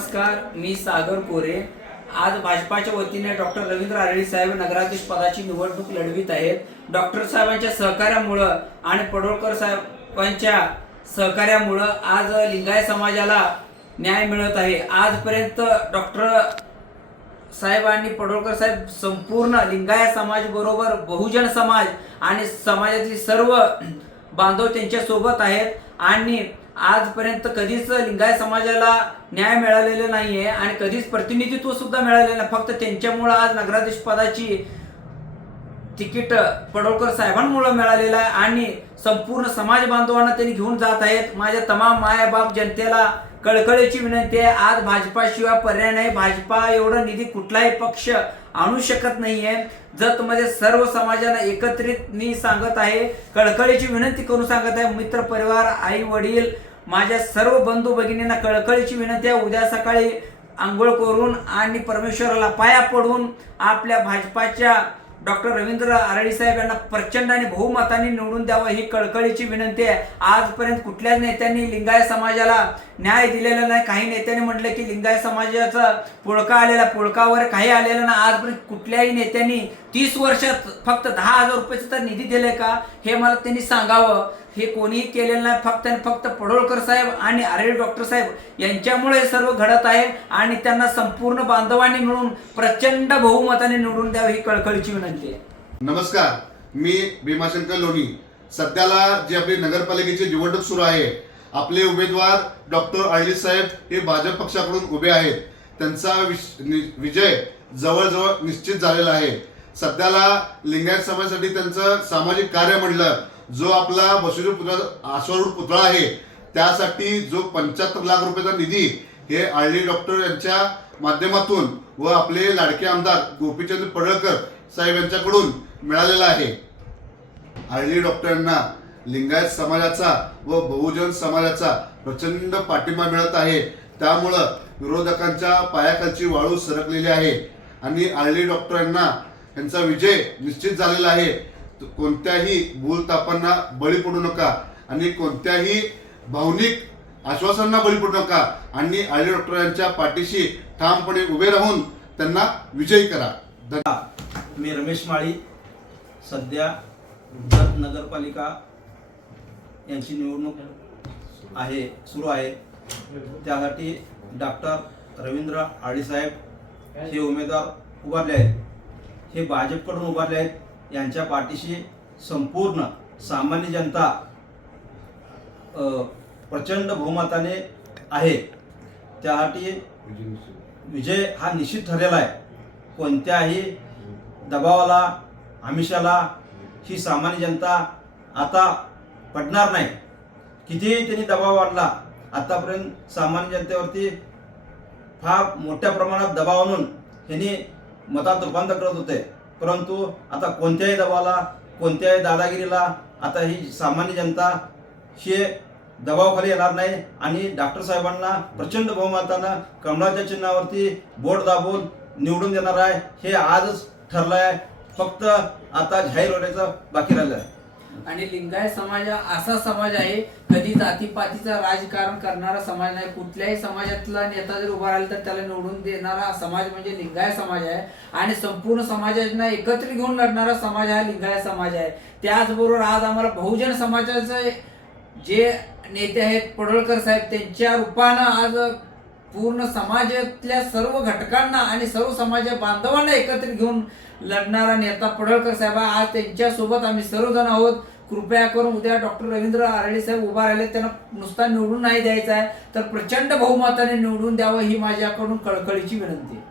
नमस्कार, मी सागर कोरे। आज भाजपाच्या वतीने डॉक्टर रवींद्र आरळी साहेब नगराध्यक्ष पदाची निवडणूक लढवित आहेत। डॉक्टर साहेबांच्या सहकार्यामुळे आणि पडोळकर साहेबांच्या सहकार्यामुळे आज लिंगायत समाजाला न्याय मिळत आहे। आजपर्यंत डॉक्टर साहेब आणि पडोळकर साहेब संपूर्ण लिंगायत समाज बरोबर बहुजन समाज आणि समाजातील सर्व बांधव त्यांच्या सोबत आहेत आणि आजपर्यंत कधीच लिंगायत समाजाला न्याय मिळालेला नाहीये आणि कधीच प्रतिनिधित्व सुद्धा मिळालेलं नाही। फक्त त्यांच्यामुळे आज नगराध्यक्ष पदाची तिकीट पडोळकर साहेबांमुळे मिळालेलं आहे आणि संपूर्ण समाज बांधवांना त्यांनी घेऊन जात आहेत। माझ्या तमाम मायबाप जनतेला कळकळीची विनंती आहे, आज भाजपाशिवाय पर्याय नाही। भाजपा एवढा निधी कुठलाही पक्ष आणू शकत नाहीये। जत मध्ये सर्व समाजाला एकत्रित मी सांगत आहे, कळकळीची विनंती करून सांगत आहे। मित्र परिवार, आई वडील, माझ्या सर्व बंधू भगिनींना कळकळीची विनंती आहे, उद्या सकाळी आंघोळ करून आणि परमेश्वराला पाया पडून आपल्या भाजपाच्या डॉक्टर रवींद्र आरळी साहेब यांना प्रचंड आणि बहुमताने निवडून द्यावं ही कळकळीची विनंती आहे। आजपर्यंत कुठल्याच नेत्यांनी लिंगायत समाजाला न्याय दिलेला नाही। काही नेत्यांनी म्हटलं की लिंगायत समाजाचा पुळका आलेला, पुळकावर काही आलेलं नाही। आजपर्यंत कुठल्याही नेत्यांनी 30 वर्षात फक्त 10,000 रुपयाचा तर निधी दिले का हे मला त्यांनी सांगावं। हे कोणीही केलेलं नाही। फक्त आणि फक्त पडोळकर साहेब आणि आरळी डॉक्टर साहेब यांच्यामुळे हे सर्व घडत आहे आणि त्यांना संपूर्ण बांधवांनी मिळून प्रचंड बहुमताने निवडून द्यावे ही कळकळीची विनंती आहे। नमस्कार, मी भीमाशंकर लोणी। सध्याला जी आपली नगरपालिकेची निवडणूक सुरू आहे, आपले उमेदवार डॉक्टर आरळी साहेब हे भाजप पक्षाकडून उभे आहेत। त्यांचा विजय जवळजवळ निश्चित झालेला आहे। सध्याला लिंगायत समाजासाठी त्यांचं सामाजिक कार्य म्हणलं, जो आपला बसवेश्वर पुतळा आश्वारूढ पुतळा आहे त्यासाठी जो 75 लाख रुपयाचा निधी हे आरळी डॉक्टर यांच्या माध्यमातून व आपले लाडके आमदार गोपीचंद पडळकर साहेब यांच्याकडून मिळालेला आहे। आरळी डॉक्टरांना लिंगायत समाजाचा व बहुजन समाजाचा प्रचंड पाठिंबा मिळत आहे। त्यामुळं विरोधकांच्या पायाखालची वाळू सरकलेली आहे आणि आरळी डॉक्टरांना यांचा विजय निश्चित झालेला आहे। कोणत्याही भूलतापांना बळी पडू नका आणि कोणत्याही भावनिक आश्वासांना बळी पडू नका आणि आरळी डॉक्टरांच्या पाठीशी ठामपणे उभे राहून त्यांना विजयी करा। मी रमेश माळी। सध्या जत नगरपालिका यांची निवडणूक सुरू आहे। त्यासाठी डॉक्टर रवींद्र आरळी साहेब हे उमेदवार उभारले आहेत। हे भाजपकडून उभारले आहेत। यांच्या पाठीशी संपूर्ण सामान्य जनता प्रचंड बहुमताने आहे। त्यासाठी विजय हा निश्चित ठरलेला आहे। कोणत्याही दबावाला, आमिषाला ही सामान्य जनता आता पडणार नाही। कितीही त्यांनी दबाव वाढला, आतापर्यंत सामान्य जनतेवरती फार मोठ्या प्रमाणात दबाव आणून यांनी मतात रूपांतर करत होते, परंतु आता कोणत्याही दबावाला, कोणत्याही दादागिरीला आता ही सामान्य जनता हे दबावाखाली येणार नाही आणि डॉक्टर साहेबांना प्रचंड बहुमतानं कमळाच्या चिन्हावरती बोट दाबून निवडून देणार आहे। हे आजच ठरलं आहे, फक्त आता जाहीर होण्याचं बाकी राहिलं आहे। आणि लिंगायत समाज असा समाज आहे, कधी जातीपातीचा राजकारण करणारा समाज नाही। कुठल्याही समाजातला नेता जर उभा राहिला तर त्याला निवडून देणारा समाज म्हणजे लिंगायत समाज आहे आणि संपूर्ण समाजांना एकत्र घेऊन लढणारा समाज हा लिंगायत समाज आहे। त्याचबरोबर आज आम्हाला बहुजन समाजाचे जे नेते आहेत पडोळकर साहेब, त्यांच्या रूपानं आज पूर्ण समाजातल्या सर्व घटकांना आणि सर्व समाज बांधवांना एकत्रित घेऊन लढणारा नेता पडोळकर साहेब, आज त्यांच्यासोबत आम्ही सर्वजण आहोत। कृपया करून उद्या डॉक्टर रवींद्र आरळी साहेब उभा राहिले, त्यांना नुसता निवडून नाही द्यायचा आहे तर प्रचंड बहुमताने निवडून द्यावं ही माझ्याकडून कळकळीची विनंती आहे।